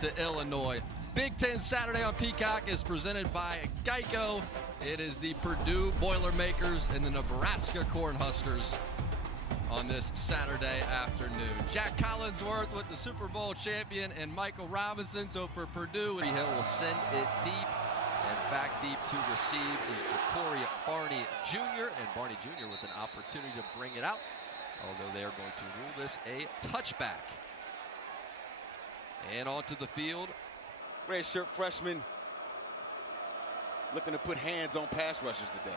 to Illinois. Big Ten Saturday on Peacock is presented by Geico. It is the Purdue Boilermakers and the Nebraska Cornhuskers on this Saturday afternoon. Jack Collinsworth with the Super Bowl champion and Michael Robinson. So for Purdue, Hill will send it deep. And back deep to receive is Corey Barney Jr. And Barney Jr. with an opportunity to bring it out, although they are going to rule this a touchback. And onto the field. Red shirt freshman looking to put hands on pass rushers today.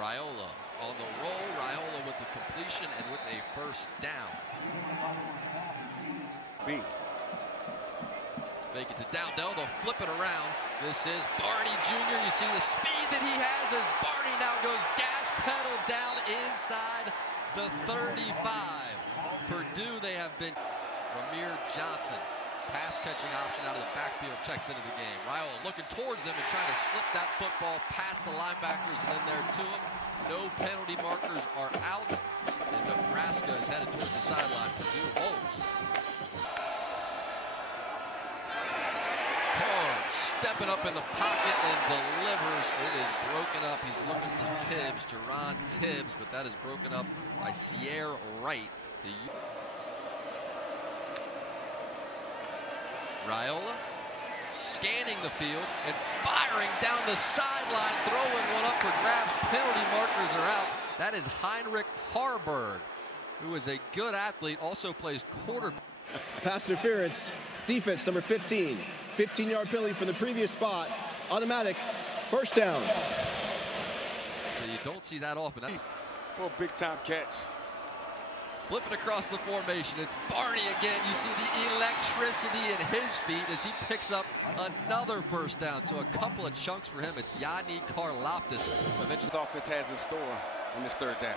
Raiola on the roll. Raiola with the completion and with a first down. B. Make it to Dowdell. They'll flip it around. This is Barney Jr. You see the speed that he has as Barney now goes gas pedal down inside the 35. Purdue, they have been Ramir Johnson. Pass catching option out of the backfield, checks into the game. Raiola looking towards him and trying to slip that football past the linebackers and in there to him. No penalty markers are out, and Nebraska is headed towards the sideline. Purdue holds. Card stepping up in the pocket and delivers. It is broken up. He's looking for Tibbs, Jerron Tibbs, but that is broken up by Sierra Wright. Raiola scanning the field and firing down the sideline, throwing one up for grabs. Penalty markers are out. That is Heinrich Harburg, who is a good athlete, also plays quarterback. Pass interference, defense number 15. 15-yard penalty from the previous spot. Automatic, first down. So you don't see that often. For a big-time catch. Flipping across the formation, it's Barney again. You see the electricity in his feet as he picks up another first down. So a couple of chunks for him. It's Yanni Karlaftis. This offense has in store on this third down.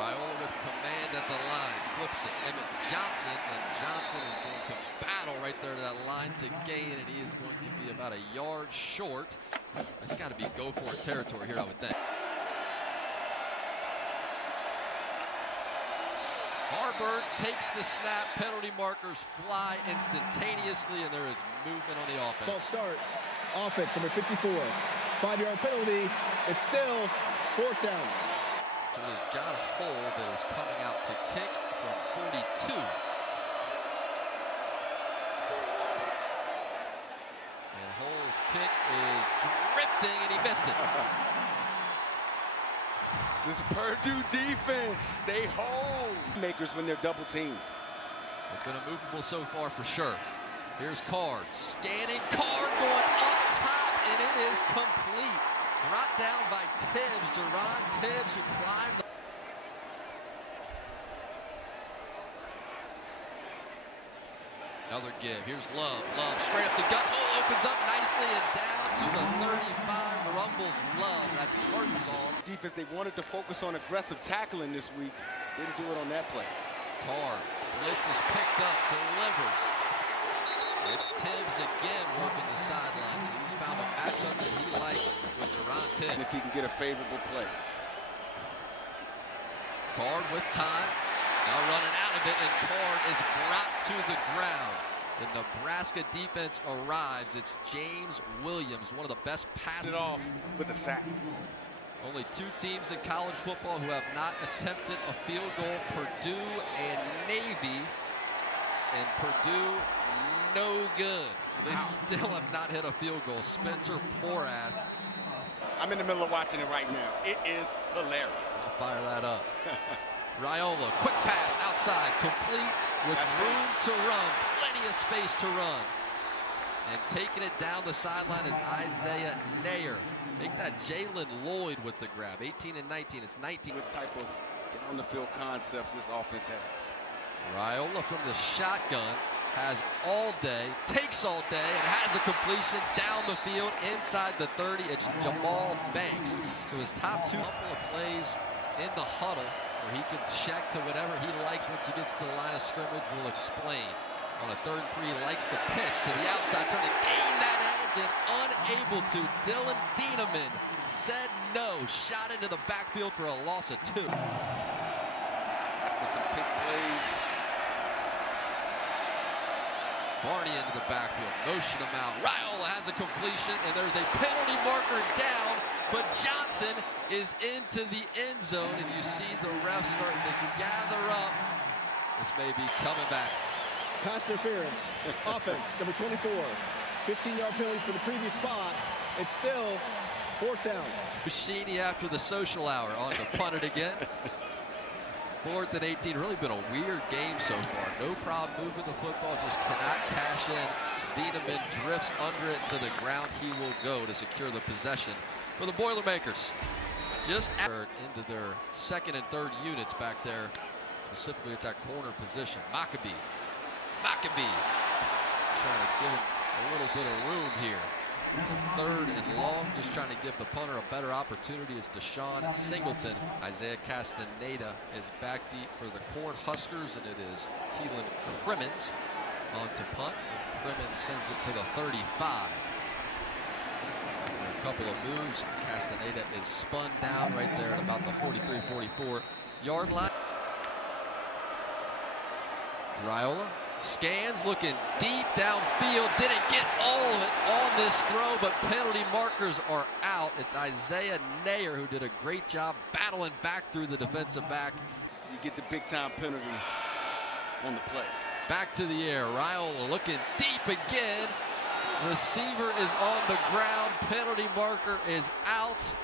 Raiola with command at the line, flips it. Emmett Johnson, and Johnson is going to battle right there to that line to gain, and he is going to be about a yard short. It's got to be go for it territory here, I would think. Harburg takes the snap. Penalty markers fly instantaneously, and there is movement on the offense. False start. Offense number 54. 5-yard penalty. It's still fourth down. So it is John Hull that is coming out to kick from 42. And Hull's kick is drifting, and he missed it. This Purdue defense, they hold makers when they're double teamed. They've been immovable so far for sure. Here's Card, scanning, Card going up top, and it is complete. Brought down by Tibbs, Jerron Tibbs, who climbed. Another give. Here's Love. Love straight up the gut. Hole opens up nicely and down to the 35. Rumbles Love. That's Hartzall. Defense, they wanted to focus on aggressive tackling this week. Didn't do it on that play. Card. Blitz is picked up. Delivers. It's Tibbs again working the sidelines. He's found a matchup that he likes with Jerron Tibbs. And if he can get a favorable play. Card with time. Now running out of it, and Card is brought to the ground. The Nebraska defense arrives. It's James Williams, one of the best passers. It off with a sack. Only two teams in college football who have not attempted a field goal, Purdue and Navy. And Purdue, no good. So they still have not hit a field goal. Spencer Porad. I'm in the middle of watching it right now. It is hilarious. I'll fire that up. Raiola, quick pass outside, complete with room to run, plenty of space to run. And taking it down the sideline is Isaiah Nair. Make that Jalen Lloyd with the grab. 18 and 19, it's 19. What type of down the field concepts this offense has. Raiola from the shotgun has all day, takes all day, and has a completion down the field inside the 30. It's Jamal Banks. So his top two couple of plays in the huddle, where he can check to whatever he likes once he gets to the line of scrimmage. We'll explain. On a 3rd and 3, likes the pitch to the outside, trying to gain that edge and unable to. Dylan Thieneman said no. Shot into the backfield for a loss of 2. For some pick plays. Barney into the backfield, motion him out. Raiola has a completion, and there's a penalty marker down, but Johnson is into the end zone, and you see the refs starting to gather up. This may be coming back. Pass interference. Offense, number 24. 15-yard penalty for the previous spot. It's still 4th down. Buschini after the social hour on to punt it again. 4th and 18. Really been a weird game so far. No problem moving the football, just cannot cash in. Biedemann drifts under it to the ground. He will go to secure the possession for the Boilermakers. Just into their 2nd and 3rd units back there, specifically at that corner position. Maccabee trying to give him a little bit of room here. 3rd and long, just trying to give the punter a better opportunity. Is Deshaun Singleton. Isaiah Castaneda is back deep for the Corn Huskers, and it is Keelan Crimmins on to punt. And Crimmins sends it to the 35. A couple of moves. Castaneda is spun down right there at about the 43-44 yard line. Raiola scans, looking deep downfield, didn't get all of it on this throw, but penalty markers are out. It's Isaiah Nayer who did a great job battling back through the defensive back. You get the big-time penalty on the play. Back to the air, Raiola looking deep again. Receiver is on the ground, penalty marker is out,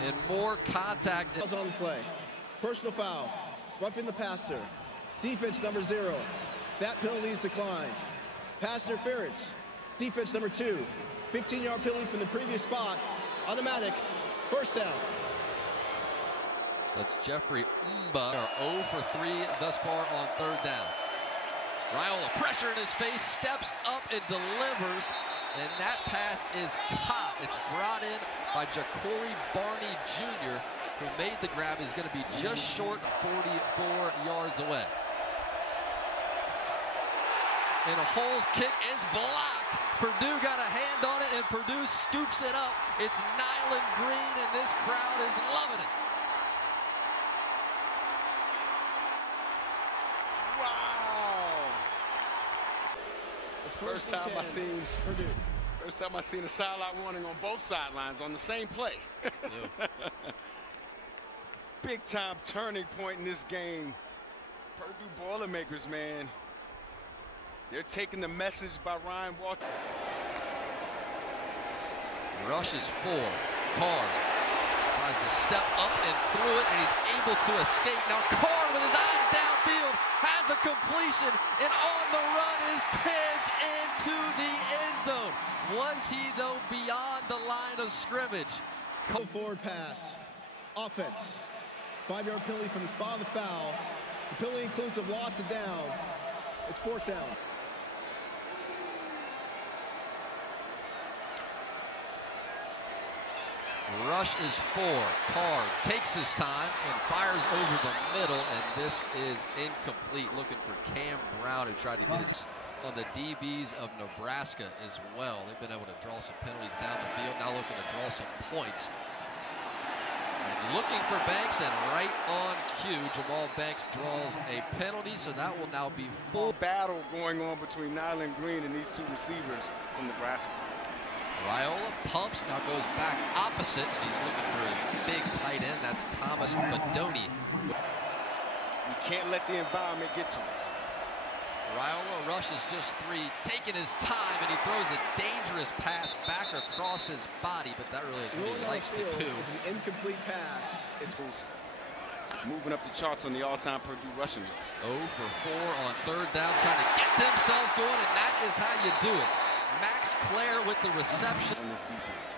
and more contact. On the play. Personal foul. Roughing the passer. Defense number 0. That penalty is declined. Pass interference. Defense number 2. 15-yard penalty from the previous spot. Automatic. 1st down. So that's Jeffrey Mba. 0 for 3 thus far on 3rd down. Raiola, pressure in his face, steps up and delivers, and that pass is caught. It's brought in by Ja'Cory Barney Jr., who made the grab. Is going to be just short of 44 yards away. And a Holes kick is blocked. Purdue got a hand on it, and Purdue scoops it up. It's Nyland Green, and this crowd is loving it. Wow! It's First time I seen a sideline warning on both sidelines on the same play. Big time turning point in this game. Purdue Boilermakers, man. They're taking the message by Ryan Walker. Rushes 4. Carr tries to step up and through it, and he's able to escape. Now Carr, with his eyes downfield, has a completion, and on the run is Tibbs into the end zone. Was he, though, beyond the line of scrimmage? Forward pass. Offense. 5-yard penalty from the spot of the foul. The penalty includes a loss of down. It's 4th down. Rush is 4. Carr takes his time and fires over the middle, and this is incomplete. Looking for Cam Brown, who tried to get his on the DBs of Nebraska as well. They've been able to draw some penalties down the field, now looking to draw some points. And looking for Banks, and right on cue, Jamal Banks draws a penalty, so that will now be full. Battle going on between Nyland Green and these 2 receivers from Nebraska. Raiola pumps, now goes back opposite, and he's looking for his big tight end. That's Thomas Fedoni. We can't let the environment get to us. Raiola rushes just 3, taking his time, and he throws a dangerous pass back across his body, but that really is what he likes to do. It's an incomplete pass. It's moving up the charts on the all-time Purdue rushing list. 0 for 4 on 3rd down, trying to get themselves going, and that is how you do it. Max Clare with the reception. On this defense.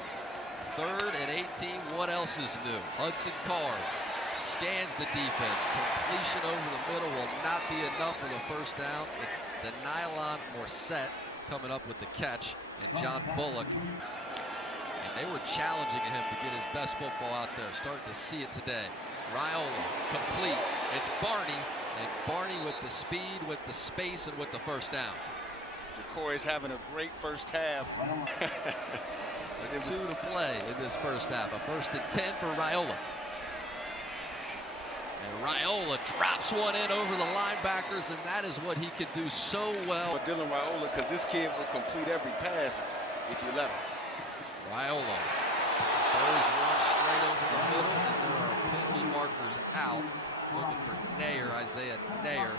3rd and 18. What else is new? Hudson Carr scans the defense. Completion over the middle will not be enough for the 1st down. It's the Nylon Morset coming up with the catch, and John Bullock. And they were challenging him to get his best football out there. Starting to see it today. Raiola complete. It's Barney, and Barney with the speed, with the space, and with the 1st down. Ja'Cory's having a great first half. 2 to play in this 1st half. A 1st and 10 for Raiola. And Raiola drops one in over the linebackers, and that is what he could do so well. But Dylan Raiola, because this kid will complete every pass if you let him. Raiola throws one straight over the middle, and there are penalty markers out. Looking for Nair, Isaiah Nair.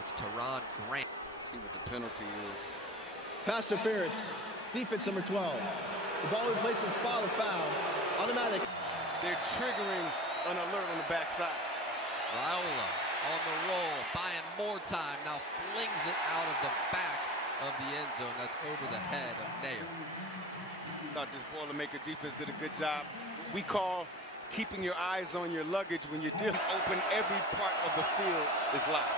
It's Teron Grant. See what the penalty is. Pass interference. Defense number 12. The ball will be placed in the spot of the foul. Automatic. They're triggering an alert on the backside. Raiola on the roll, buying more time. Now flings it out of the back of the end zone. That's over the head of Nair. Thought this Boilermaker defense did a good job. We call keeping your eyes on your luggage when your deal's open. Every part of the field is live.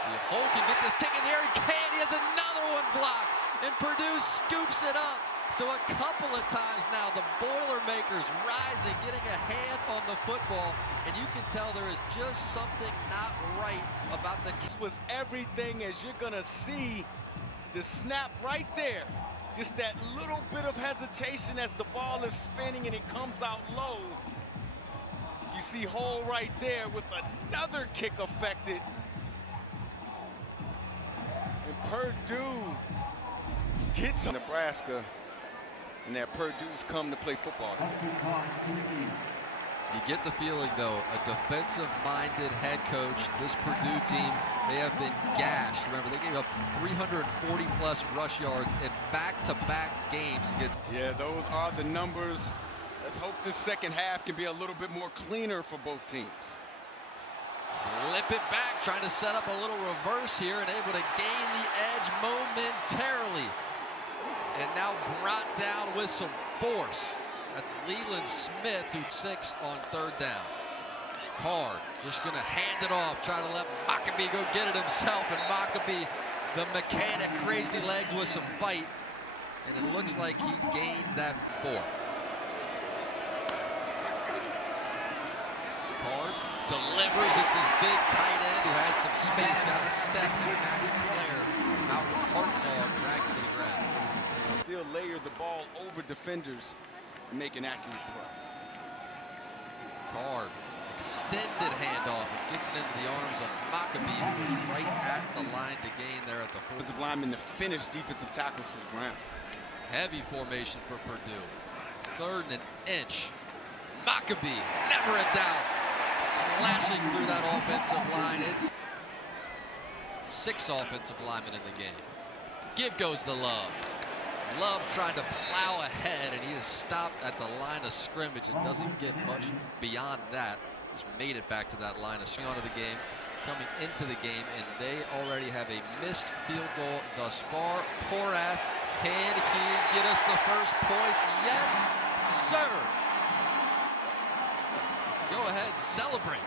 See if Hole can get this kick in the air. He can. He has another one blocked, and Purdue scoops it up. So a couple of times now, the Boilermakers rising, getting a hand on the football, and you can tell there is just something not right about the kick. This was everything as you're gonna see the snap right there. Just that little bit of hesitation as the ball is spinning and it comes out low. You see Hole right there with another kick affected. And Purdue gets Nebraska, and that Purdue's come to play football together. You get the feeling, though, a defensive-minded head coach, this Purdue team, they have been gashed. Remember, they gave up 340-plus rush yards in back-to-back games against. Yeah, those are the numbers. Let's hope this second half can be a little bit more cleaner for both teams. Flip it back, trying to set up a little reverse here and able to gain the edge momentarily. And now brought down with some force. That's Leland Smith, who's 6 on 3rd down. Card just going to hand it off, trying to let Maccabee go get it himself. And Maccabee, the mechanic, crazy legs with some fight. And it looks like he gained that 4. Card delivers. It's his big tight end who had some space, got a step, and Max Clare, Malcolm Hartzog, dragged it to the ground. Still layer the ball over defenders and make an accurate throw. Card, extended handoff, and gets it into the arms of Maccabee, who is right at the line to gain there at the 4. Defensive lineman to finish defensive tackles to the ground. Heavy formation for Purdue. 3rd and an inch. Maccabee, never in doubt. Slashing through that offensive line. It's 6 offensive linemen in the game. Give goes the Love. Love trying to plow ahead, and he is stopped at the line of scrimmage and doesn't get much beyond that. Just made it back to that line of scrimmage. Onto the game, coming into the game, and they already have a missed field goal thus far. Porath, can he get us the first points? Yes, sir. Go ahead and celebrate.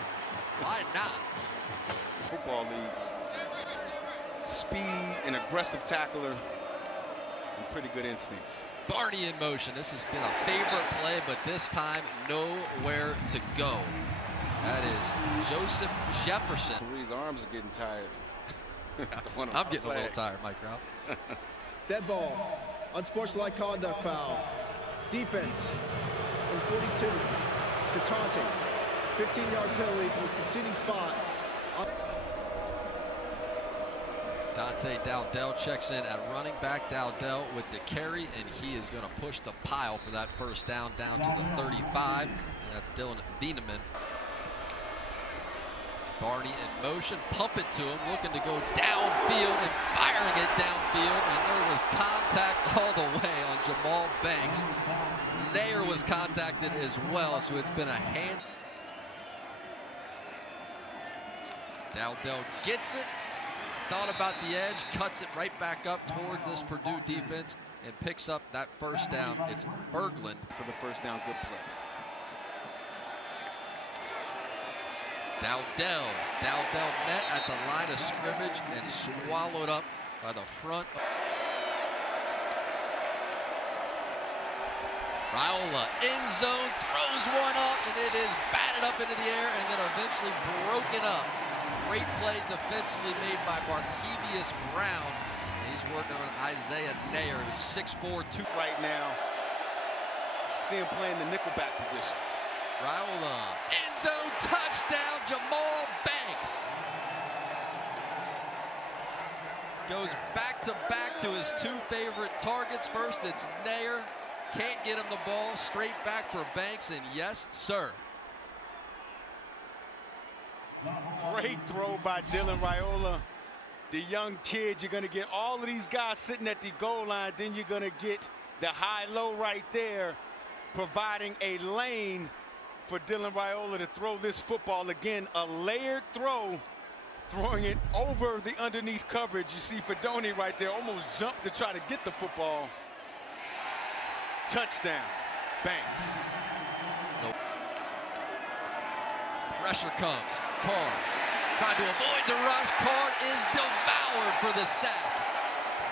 Why not? Football league. Speed and aggressive tackler. And pretty good instincts. Barney in motion. This has been a favorite play, but this time nowhere to go. That is Joseph Jefferson. Reed's arms are getting tired. I'm getting a little tired, Mike Ralph. Dead ball. Unsportsmanlike conduct foul. Defense. Number 42 for taunting. 15-yard penalty for the succeeding spot. Dante Dowdell checks in at running back. Dowdell with the carry, and he is going to push the pile for that first down to the 35, and that's Dylan Bieneman. Barney in motion, pump it to him, looking to go downfield and firing it downfield, and there was contact all the way on Jamal Banks. Nair was contacted as well, so it's been a hand. Dowdell gets it. Thought about the edge, cuts it right back up towards this Purdue defense and picks up that first down. It's Berglund for the first down. Good play. Dowdell met at the line of scrimmage and swallowed up by the front. Raiola end zone, throws one up, and it is batted up into the air and then eventually broken up. Great play defensively made by Markevius Brown. And he's working on Isaiah Nair, who's 6'4", 2. Right now, see him playing the nickelback position. Raiola, end zone touchdown, Jamal Banks. Goes back-to-back to his two favorite targets. First, it's Nair. Can't get him the ball. Straight back for Banks, and yes, sir. Great throw by Dylan Raiola. The young kid, you're going to get all of these guys sitting at the goal line. Then you're going to get the high-low right there, providing a lane for Dylan Raiola to throw this football. Again, a layered throw, throwing it over the underneath coverage. You see Fedoni right there almost jumped to try to get the football. Touchdown, Banks. Nope. Pressure comes. Card trying to avoid the rush. Card is devoured for the sack.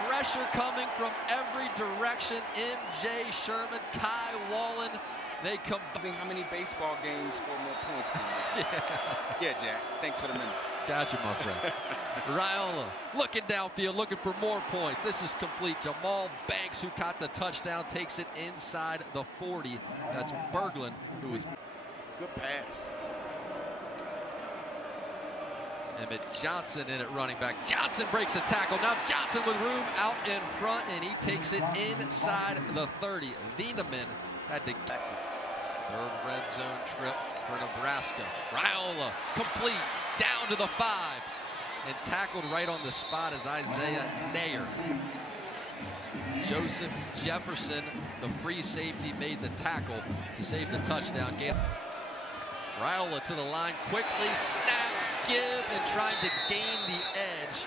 Pressure coming from every direction. M.J. Sherman, Kai Wallen. They come. How many baseball games score more points than you? Yeah, Jack. Thanks for the minute. Gotcha, my friend. Raiola looking downfield, looking for more points. This is complete. Jamal Banks, who caught the touchdown, takes it inside the 40. That's Berglund, who is. Good pass. Emmett Johnson in at running back. Johnson breaks a tackle. Now Johnson with room out in front, and he takes it inside the 30. Wieneman had to. Third red zone trip for Nebraska. Raiola complete down to the 5 and tackled right on the spot as Isaiah Nair. Joseph Jefferson, the free safety, made the tackle to save the touchdown game. Raiola to the line quickly, snap, give, and trying to gain the edge.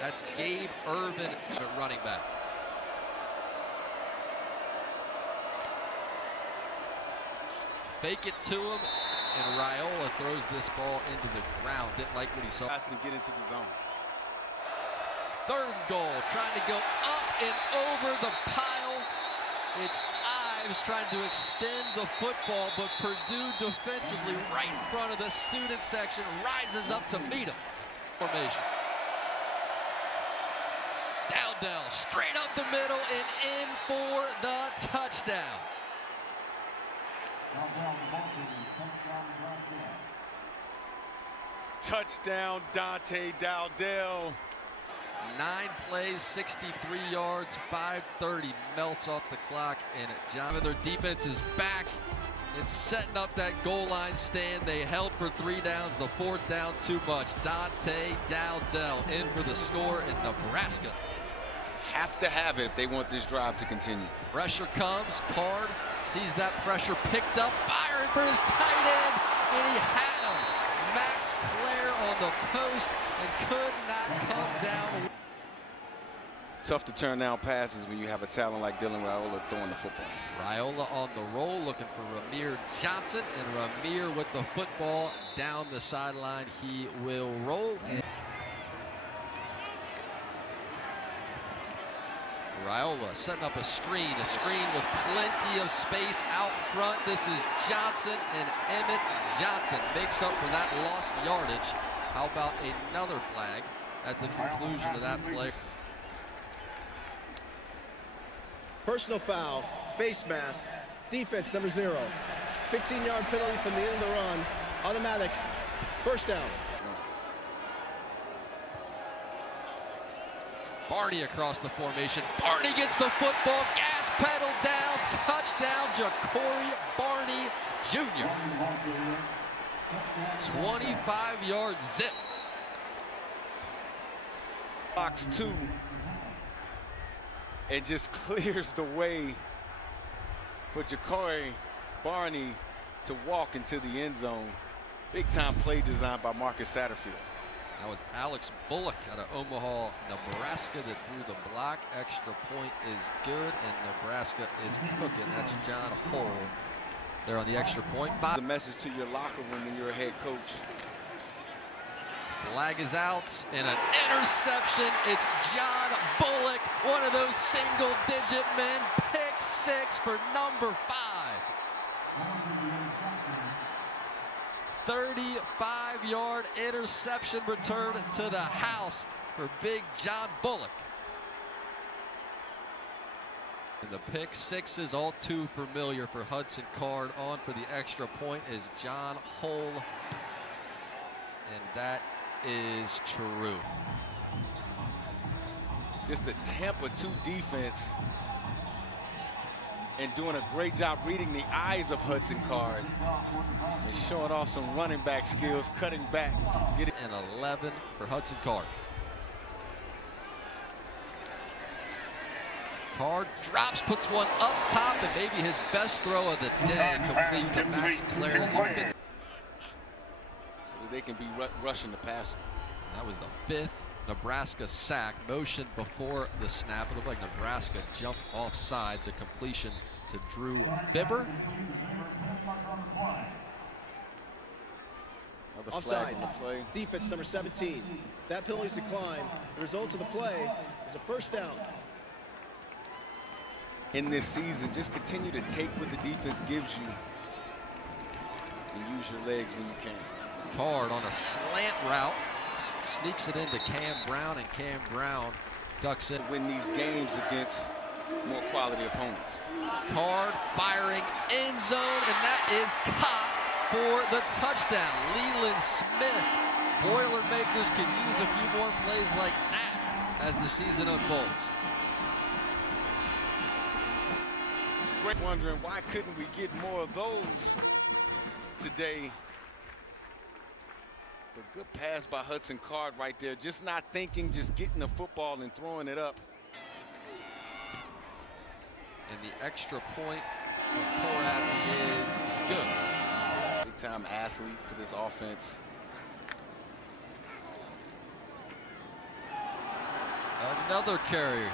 That's Gabe Irvin, running back. Fake it to him, and Raiola throws this ball into the ground. Didn't like what he saw. Guys can get into the zone. Third goal, trying to go up and over the pile. It's Ives trying to extend the football, but Purdue defensively right in front of the student section rises up to meet him. Formation. Dowdell straight up the middle and in for the touchdown. Touchdown, Dante Dowdell. 9 plays, 63 yards, 5:30 melts off the clock, and their defense is back. It's setting up that goal line stand. They held for 3 downs, the 4th down too much. Dante Dowdell in for the score, in Nebraska Have to have it if they want this drive to continue. Pressure comes, Card sees that pressure picked up, firing for his tight end, and he had him. Max Clare on the post and could not come down. Tough to turn down passes when you have a talent like Dylan Raiola throwing the football. Raiola on the roll, looking for Ramir Johnson, and Ramir with the football down the sideline. He will roll. And Raiola setting up a screen with plenty of space out front. This is Johnson, and Emmett Johnson makes up for that lost yardage. How about another flag at the conclusion of that play? Personal foul, face mask, defense number 0. 15-yard penalty from the end of the run, automatic, first down. Barney across the formation. Barney gets the football, gas pedal down, touchdown, Ja'Cory Barney Jr. 25-yard zip. Box 2. It just clears the way for Ja'Cory Barney to walk into the end zone. Big-time play designed by Marcus Satterfield. That was Alex Bullock out of Omaha, Nebraska, that threw the block. Extra point is good, and Nebraska is cooking. That's John Hull there on the extra point. The message to your locker room when you're a head coach. Flag is out, and an interception. It's John Bullock, one of those single-digit men. Pick 6 for number 5. 35-yard interception return to the house for big John Bullock. And the pick six is all too familiar for Hudson Card. On for the extra point is John Hull. And that is true. Just the Tampa 2 defense and doing a great job reading the eyes of Hudson Card and showing off some running back skills, cutting back. And 11 for Hudson Card. Card drops, puts one up top, and maybe his best throw of the day, complete to Max Clare as he fits. So that they can be rushing the passer. That was the 5th Nebraska sack. Motion before the snap. It looked like Nebraska jumped off sides. A completion to Drew Bibber. Offside. Defense number 17. That penalty is declined. The result of the play is a first down. In this season, just continue to take what the defense gives you and use your legs when you can. Card on a slant route. Sneaks it into Cam Brown, and Cam Brown ducks in. Win these games against more quality opponents. Card firing end zone, and that is caught for the touchdown. Leland Smith. Boilermakers can use a few more plays like that as the season unfolds. Wondering why couldn't we get more of those today. A good pass by Hudson Card right there. Just not thinking, just getting the football and throwing it up. And the extra point from Porat is good. Big time athlete for this offense. Another carry.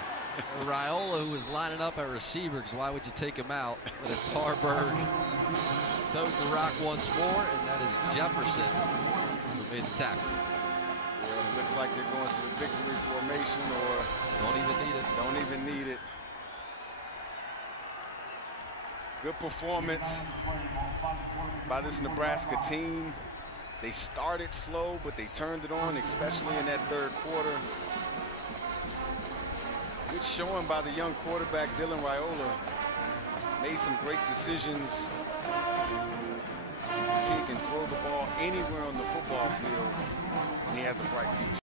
Raiola, who was lining up at receiver, because why would you take him out? But it's Harburg. Toes the rock once more, and that is Jefferson who made the tackle. Well, it looks like they're going to the victory formation, or don't even need it. Don't even need it. Good performance by this Nebraska team. They started slow, but they turned it on, especially in that third quarter. Good showing by the young quarterback, Dylan Raiola. Made some great decisions. He can throw the ball anywhere on the football field, and he has a bright future.